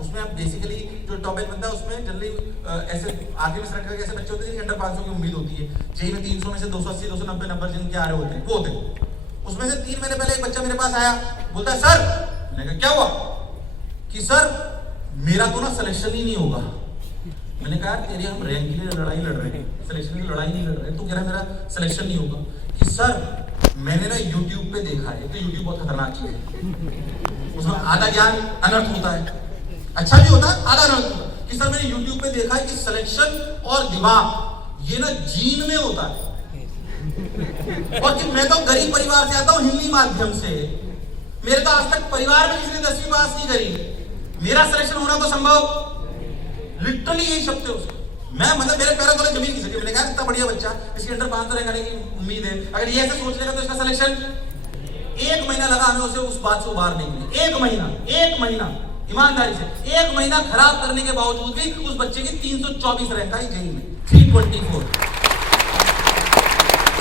उसमें आप बेसिकली जो टॉप बैच बनता है उसमें जनरली ऐसे आगे में सेलेक्ट करके ऐसे बच्चे होते हैं जिनके अंडर 500 की उम्मीद होती है। जेई में 300 में से 280 290 नंबर जिनके आ रहे होते हैं वो होते हैं। उसमें से 3 महीने पहले एक बच्चा मेरे पास आया, बोलता है सर, मैंने कहा क्या हुआ? कि सर मेरा तो ना सिलेक्शन ही नहीं होगा। मैंने कहा तेरे हम रैंक के लिए लड़ाई लड़ रहे हैं, सिलेक्शन की लड़ाई नहीं लड़ रहे, तू कह रहा है मेरा सिलेक्शन नहीं होगा। कि सर मैंने ना YouTube पे देखा है, तो YouTube बहुत खतरनाक चीज है, उसमें आधा ज्ञान अनर्थ होता है, अच्छा भी होता है, आधा अनर्थ होता है। कि सर मैंने YouTube पे देखा है कि सिलेक्शन और दिमाग ये ना जीन में होता है, और कि मैं तो गरीब परिवार से आता हूँ, हिंदी माध्यम से, मेरे तो आज तक परिवार में किसी ने 10वीं पास नहीं करी, मेरा सिलेक्शन होना तो संभव, लिटरली यही शब्द है उसका। मैं मतलब मेरे पैरों तले जमीन नहीं सके। मैंने कहा इतना बढ़िया बच्चा, इसके अंडर 500 रैंक आने की उम्मीद है, अगर ये ऐसे सोच लेगा तो इसका सिलेक्शन। 1 महीना लगा हमें उसे उस बात से उबारने के लिए, 1 महीना ईमानदारी से 1 महीना खराब करने के बावजूद भी उस बच्चे की 324 रैंक आई जेई में, 324।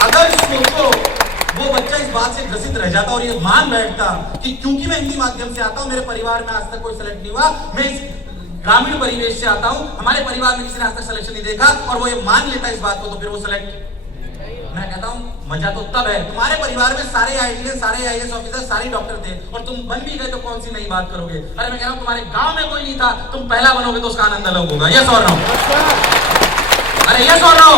अगर सोचो वो बच्चा इस बात से ग्रसित रह जाता और ये मान बैठता कि क्योंकि मैं हिंदी माध्यम से आता हूं, मेरे परिवार में आज तक कोई सेलेक्ट नहीं हुआ, मैं ग्रामीण परिवेश से आता हूं, हमारे परिवार में किसी ने आज तक सिलेक्शन नहीं देखा, और वो ये मान लेता इस बात को, तो फिर वो सिलेक्ट। मैं कहता हूं मजा तो तब है, तुम्हारे परिवार में सारे आईटीएस, सारे आईएएस ऑफिसर, सारे डॉक्टर थे और तुम बन भी गए तो कौन सी नई बात करोगे। अरे मैं कह रहा हूं तुम्हारे गांव में कोई नहीं था, तुम पहला बनोगे तो उसका आनंद अलग होगा। यस और नो? अरे यस और नो?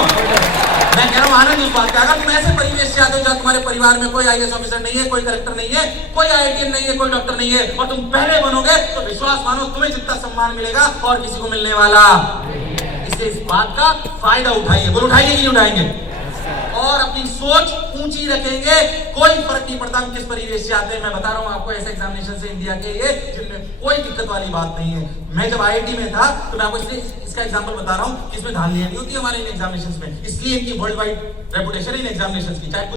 मैं कह रहा हूं आनंद उस बात का, अगर तुम ऐसे परिवेश से आते हो जहां तुम्हारे परिवार में कोई आईएएस ऑफिसर नहीं है, कोई कलेक्टर नहीं है, कोई आईआईटीएन नहीं है, कोई डॉक्टर नहीं है, और तुम पहले बनोगे तो विश्वास मानो तुम्हें जितना सम्मान मिलेगा और किसी को मिलने वाला। इसलिए इस बात का फायदा उठाइए, बोल उठाइए कि नहीं उठाएंगे? और अपनी सोच ऊंची रखेंगे, कोई फर्क नहीं पड़ता हम किस परिवेश से आते हैं। मैं बता रहा हूं आपको ऐसे एग्जामिनेशन से इंडिया के ये जिनमें कोई दिक्कत वाली बात नहीं है। मैं जब आईआईटी में था तो मैं आपको इसलिए इसका एग्जांपल बता रहा हूं कि इसमें धांधलियां नहीं होती हमारे इन एग्जामिनेशंस में, इसलिए इनकी वर्ल्ड वाइड रेपुटेशन इन एग्जामिनेशंस की। चाहे